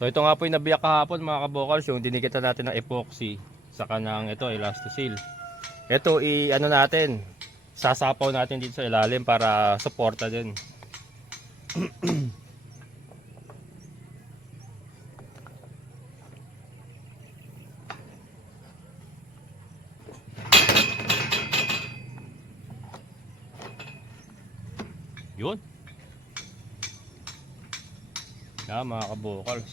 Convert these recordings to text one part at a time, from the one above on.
So ito nga po yung nabiyak kahapon mga kabokals, yung dinikitan natin ng epoxy sa kanang ito elastosil. Ito ano natin, sasapaw natin dito sa ilalim para suporta din. Yun. Yan mga kabokals.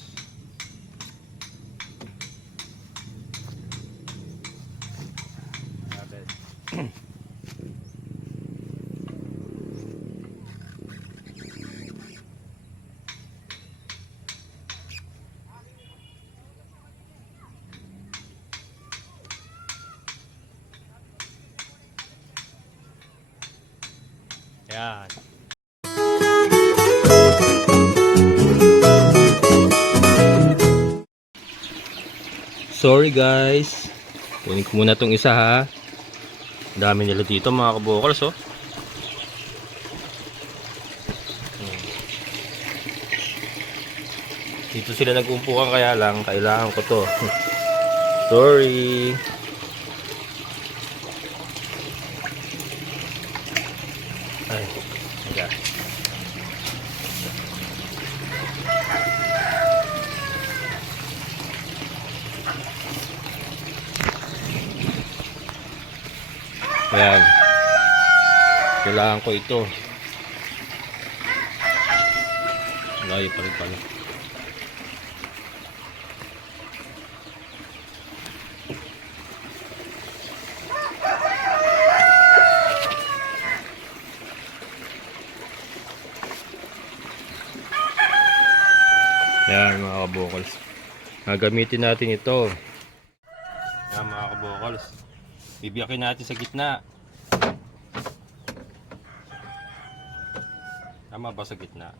Yan. Sorry guys. Kunin ko muna tong isa ha. Ang dami nila dito mga kabokals oh. Dito sila nag-umpukan kaya lang kailangan ko to. Sorry. Ay, yeah. Ayan. Kailangan ko ito. Layo pa rin pala. Ayan mga kabokals. Gagamitin natin ito. Ayan mga kabokals. Bibiyakin natin sa gitna. Tama ba sa gitna?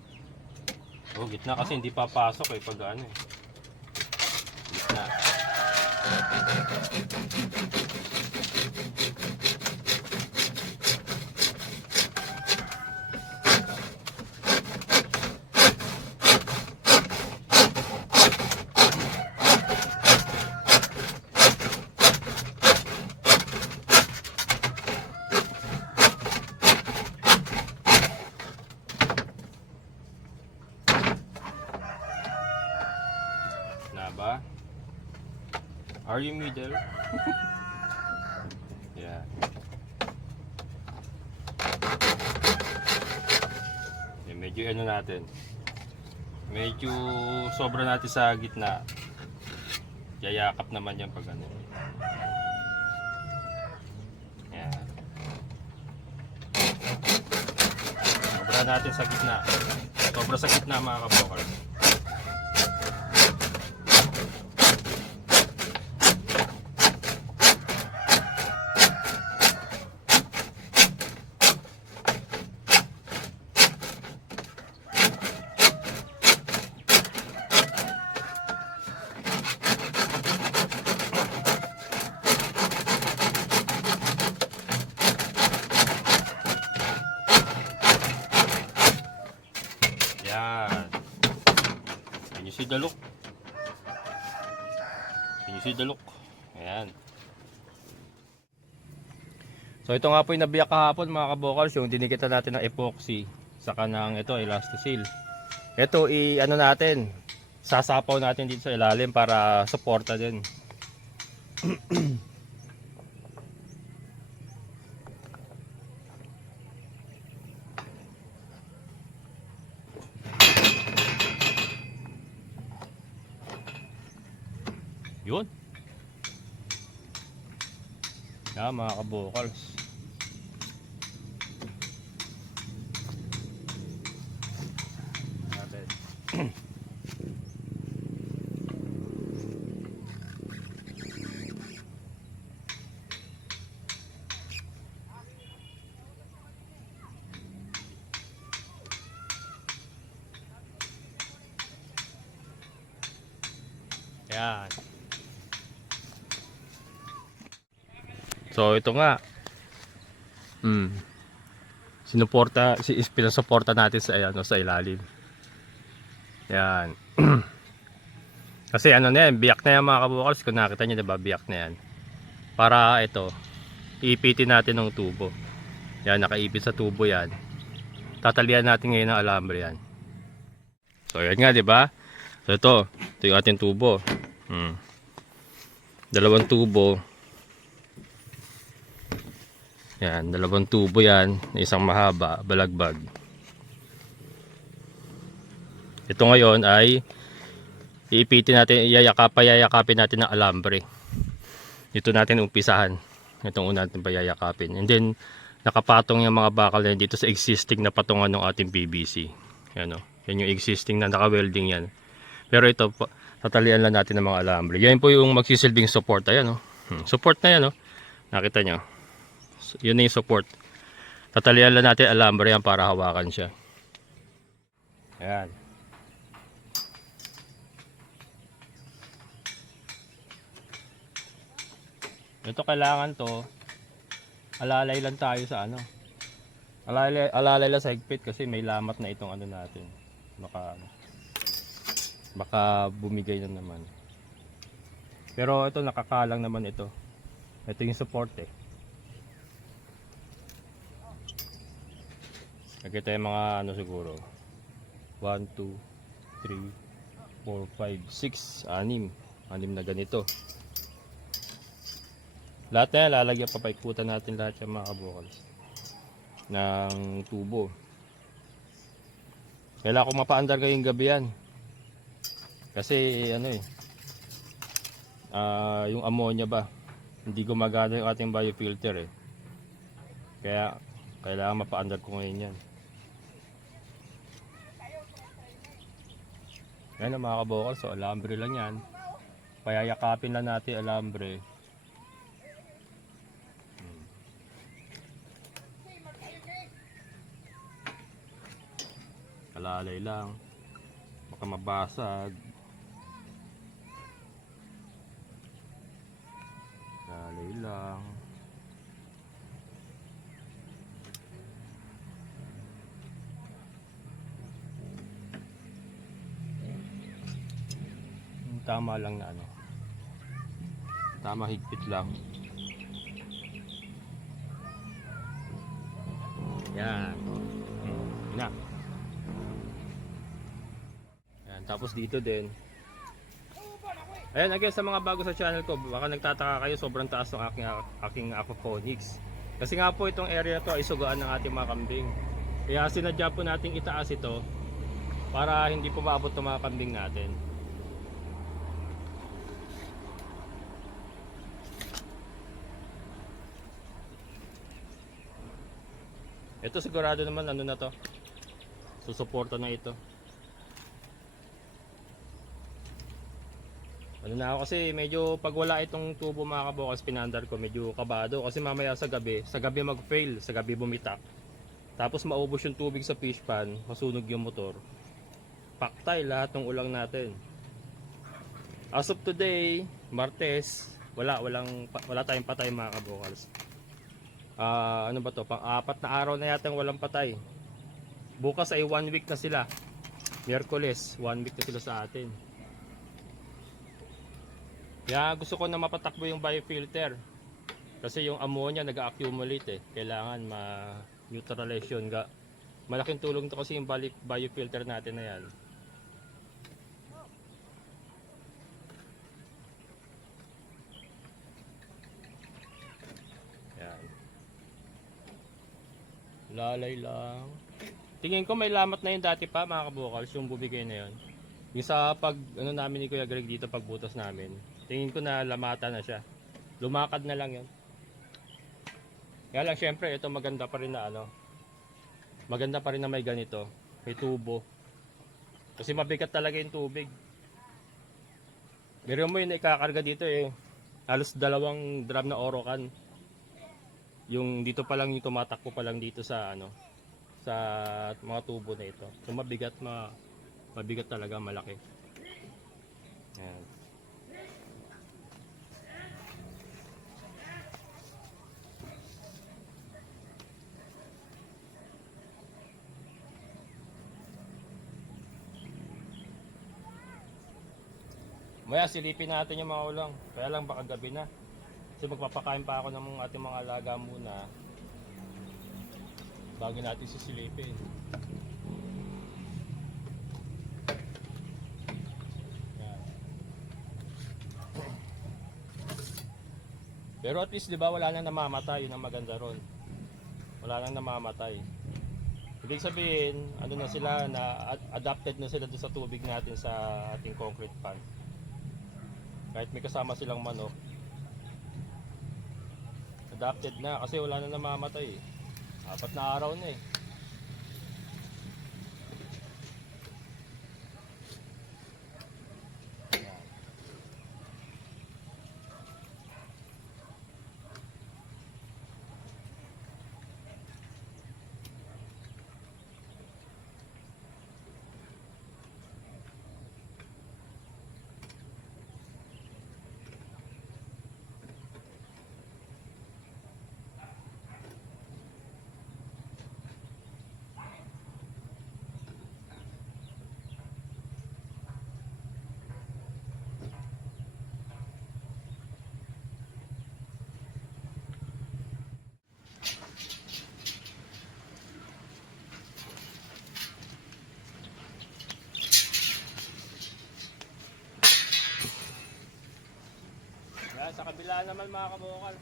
Oh, gitna kasi hindi papasok eh pag ano eh. Gitna. Ba? Are you middle? Yeah. Medyo ano natin. Medyo sobra natin sa gitna. Yayakap naman yan pag ano. Yeah. Sobra natin sa gitna. Sobra sa gitna mga kabokals. Yan. Can you see the look? Can you see the look? Ayan. So ito nga po yung nabiyak kahapon mga kabokals, yung dinikitan natin ng epoxy sa kanang ito elastosil. Ito ano natin, sasapaw natin dito sa ilalim para suporta din. Yun. Yan mga kabokals. Yan. So ito nga. Pinasuporta natin sa sa ilalim. Yan. Kasi ano na yan, biyak na yan mga kabukals. Kung nakita nyo, diba, biyak na yan. Para ito, iipitin natin ng tubo. Yan, nakaipit sa tubo yan. Tatalian natin ngayon ng alambre yan. So yan nga, diba? So ito yung ating tubo. Dalawang tubo. Yan, dalawang tubo yan. Isang mahaba, balagbag. Ito ngayon ay iipitin natin, payayakapin natin ng alambre. Dito natin umpisahan. Itong una natin payayakapin. And then, nakapatong yung mga bakal na dito sa existing na patungan ng ating PVC. Yan o. Yan yung existing na naka-welding yan. Pero ito, tatalian lang natin ng mga alambre. Yan po yung magsisilbing support. Ayan o. Support na yan o. Nakita nyo. Yun na yung support. Tatalian lang natin alambre yan para hawakan siya. Ayan. Ito kailangan to, alalay lang tayo sa ano. Alalay lang sa higpit kasi may lamat na itong ano natin. Baka bumigay na naman. Pero ito nakakalang naman ito. Ito yung support eh. Nakita yung mga ano siguro. 1, 2, 3, 4, 5, 6, 6 na ganito. Lahat na yan, lalagyan, papaikutan natin lahat yung mga kabukals ng tubo. Kailangan ko mapaandar kayong gabi yan. Kasi ano eh, yung ammonia ba, hindi gumagana yung ating biofilter eh. Kaya kailangan mapaandar ko ngayon yan. Yan ang mga kabukals, so alambre lang yan. Payayakapin lang natin alambre. Alalay lang, baka mabasag. Alalay lang. Tama lang na ano, tama higpit lang. Yan. Na. Tapos dito din. Ayan, again sa mga bago sa channel ko, baka nagtataka kayo sobrang taas ng aking aquaponics. Kasi nga po itong area to ay sugaan ng ating mga kambing. Kaya sinadya po nating itaas ito para hindi po maabot ng mga kambing natin. Ito sigurado naman ano na to. Susuporta na ito. Ano na ako kasi medyo pag wala itong tubo mga kabukals, pinandar ko, medyo kabado kasi mamaya sa gabi mag-fail, sa gabi bumitak. Tapos maubos yung tubig sa fish pan, masunog yung motor. Paktay lahat ng ulang natin. As of today, Martes, wala tayong patay mga kabukals. Ano ba to? Pang-4 na araw na yata walang patay. Bukas ay 1 week na sila. Miyerkules, 1 week na sila sa atin. Kaya gusto ko na mapatakbo yung biofilter. Kasi yung ammonia nag-accumulate eh. Kailangan ma-neutralize yun. Malaking tulong to kasi yung biofilter natin na yan. Yan. Lalay lang. Tingin ko may lamat na yun dati pa mga kabukals, yung bubigay na yun. Yung sa pag ano namin ni Kuya Greg dito pagbutas namin. Tingin ko na lamata na siya. Lumakad na lang yun. Kaya lang syempre ito maganda pa rin na ano. Maganda pa rin na may ganito. May tubo. Kasi mabigat talaga yung tubig. Meron mo yung ikakarga dito eh. Halos 2 drum na Orocan. Yung dito pa lang yung tumatakbo pa lang dito sa ano. Sa mga tubo na ito. So mabigat talaga, malaki. Ayan. Maya silipin natin yung mga ulang. Kaya lang baka gabi na. Kasi magpapakain pa ako ng ating mga alaga muna bago natin sisilipin. Yan. Pero at least 'di ba wala nang namamatay, yun ang maganda ron. Wala nang namamatay. Ibig sabihin, ano na sila, na adapted na sila doon sa tubig natin sa ating concrete pan. Kahit may kasama silang manok, adapted na kasi wala na namamatay eh. 4 na araw na eh. Yan, sa kabila naman mga kabukal.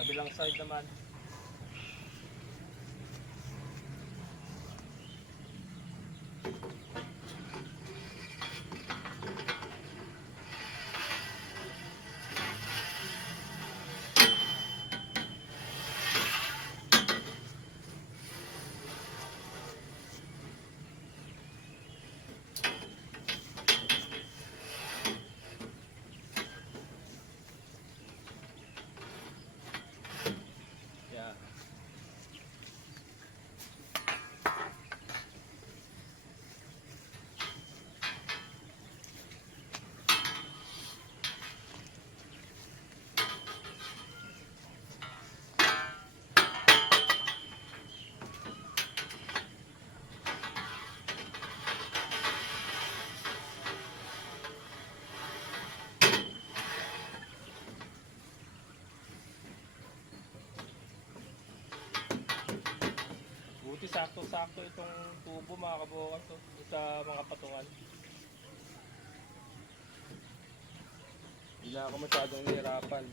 Kabilang side naman. Yan. Buti sakto-sakto itong tubo mga kabukal to, sa mga patungan. Hindi na ako masyadong nahirapan.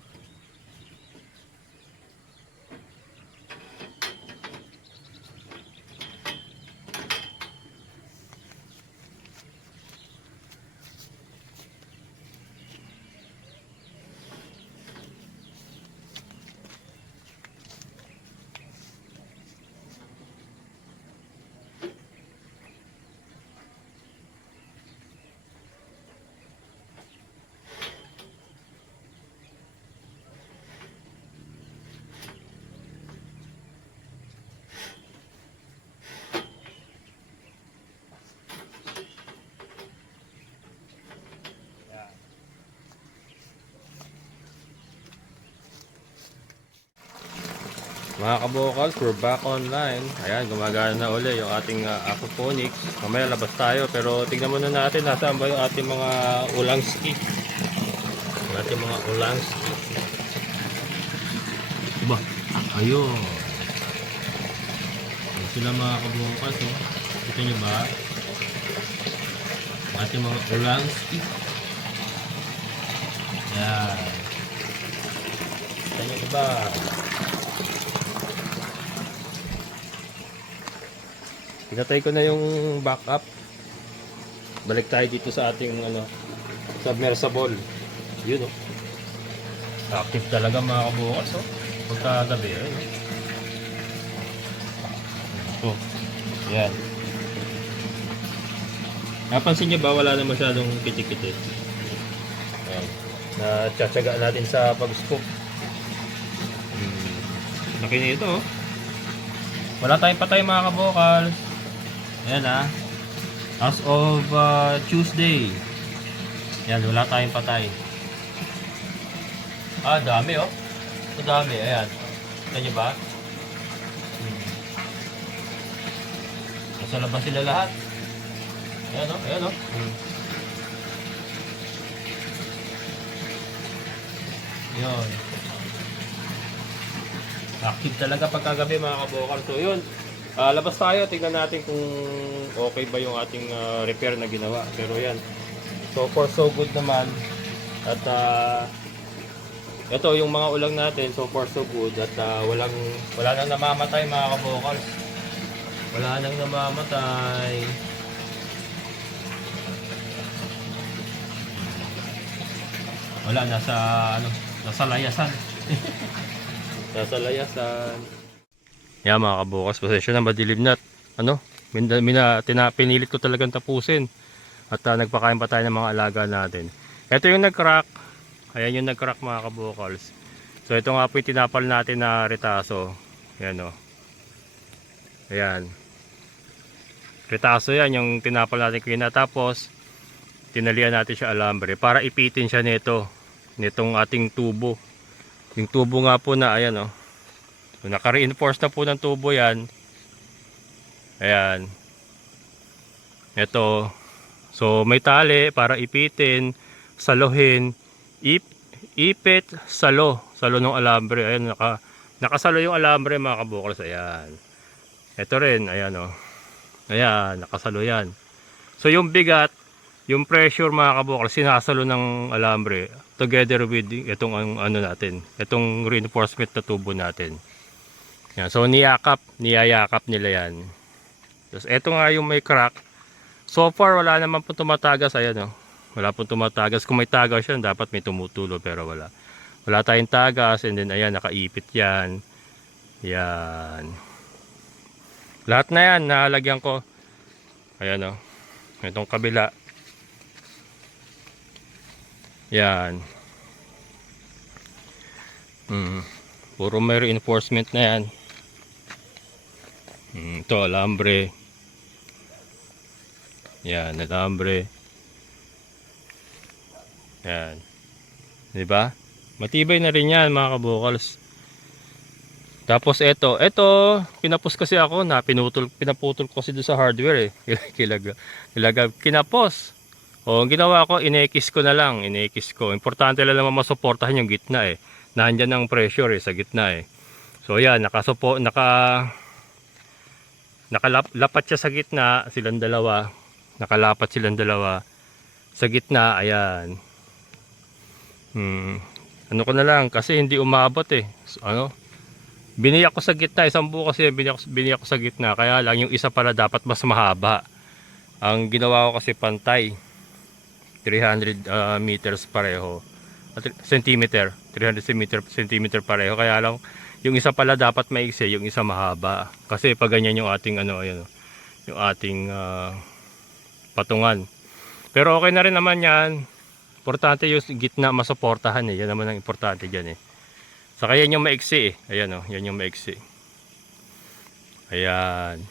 Mga kabokals, we're back online. Ayan, gumagana na uli yung ating aquaponics. Mamaya labas tayo, pero tignan muna natin nasaan ba yung ating mga ulang ski. Yung ating mga ulang ski. Diba? Ayun. Ayun sila mga kabokals. Oh. Kita nyo ba? Yung ating mga ulang ski. Ayan. Kita nyo ba? Pinatay ko na yung backup. Balik tayo dito sa ating submersible. Yun oh. Active talaga mga kabukas oh. Pagkagabi oh. Oh. Yan. Napansin nyo ba wala na masyadong kitik-kitik? Yan. Natsyatsaga natin sa pag-scoop. Laki na ito oh. Wala tayong patay mga kabukals. Ayan as of Tuesday. Yan, wala tayong patay. Dami oh. Ito dami, ayan. Kita nyo ba? Nasa labas sila lahat. Ayan o, ayan o. Yun. Active talaga pagkagabi mga kabokal. So yun, labas tayo, tingnan natin kung okay ba yung ating repair na ginawa. Pero yan, so far so good naman. At ito yung mga ulang natin, so far so good. At wala nang namamatay mga kabokal. Wala nang namamatay. Wala, nasa layasan. Nasa layasan. Yan mga kabukas, pasensya na madilim na. Pinilit ko talagang tapusin. At nagpakain pa tayo ng mga alaga natin. Ito yung nag-crack. Ayan yung nag-crack mga kabukals. So ito nga po yung tinapal natin na retaso. Ayan o. Ayan. Retaso yan yung tinapal natin kanina. Tapos tinalian natin siya alambre para ipitin siya nitong ating tubo. Yung tubo nga po na ayan o. So, naka-reinforce na po ng tubo yan. Ayan. Ito. So may tali para ipitin, saluhin, ipit, salo ng alambre. Ayan, nakasalo yung alambre mga kabukals. Ayan. Ito rin, ayan o. Ayan, nakasalo yan. So yung bigat, yung pressure mga kabukals, sinasalo ng alambre together with itong itong reinforcement na tubo natin. Yan. So niyayakap nila yan. Tapos ito nga yung may crack. So far wala naman po tumatagas. Ayan o. Wala po tumatagas. Kung may tagas yan, dapat may tumutulo. Pero wala. Wala tayong tagas. And then ayan, nakaipit yan. Yan. Lahat na yan, nalagyan ko. Ayan o. Itong kabila. Yan. Puro may reinforcement na yan. Ito, alambre. Yan, alambre. Yan. Diba? Matibay na rin yan mga kabukals. Tapos ito, pinapos kasi ako na pinaputol ko kasi doon sa hardware eh. Kinapos. O, ang ginawa ko, inekis ko na lang. Inekis ko. Importante lang naman masuportahan yung gitna eh. Nandiyan ang pressure eh, sa gitna eh. So yan, nakalapat siya sa gitna, silang dalawa. Nakalapat silang dalawa. Sa gitna, ayan. Ano ko na lang, kasi hindi umabot eh. So, biniyak ko sa gitna, isang buo kasi biniyak ko sa gitna. Kaya lang yung isa pala dapat mas mahaba. Ang ginawa ko kasi pantay. 300 meters pareho. Centimeter. 300 centimeter pareho. Kaya lang yung isa pala dapat maiksi, yung isa mahaba. Kasi pag ganyan yung ating yung ating patungan. Pero okay na rin naman yan. Importante yung gitna masuportahan eh. Yan naman ang importante dyan eh. Saka yan yung maiksi eh. Ayan o, yan yung maiksi. Ayan.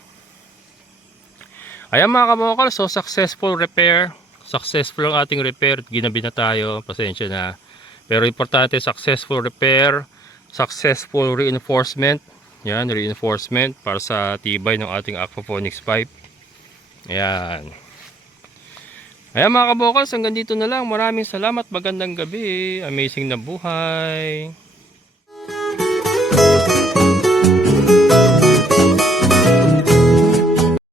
Ayan mga kabokal, so successful repair. Successful ang ating repair. Ginabi na tayo, pasensya na. Pero importante, successful repair, successful reinforcement. Yan, reinforcement para sa tibay ng ating aquaponics pipe. Ayan. Ayan mga kabokals, hanggang dito na lang. Maraming salamat, magandang gabi. Amazing na buhay.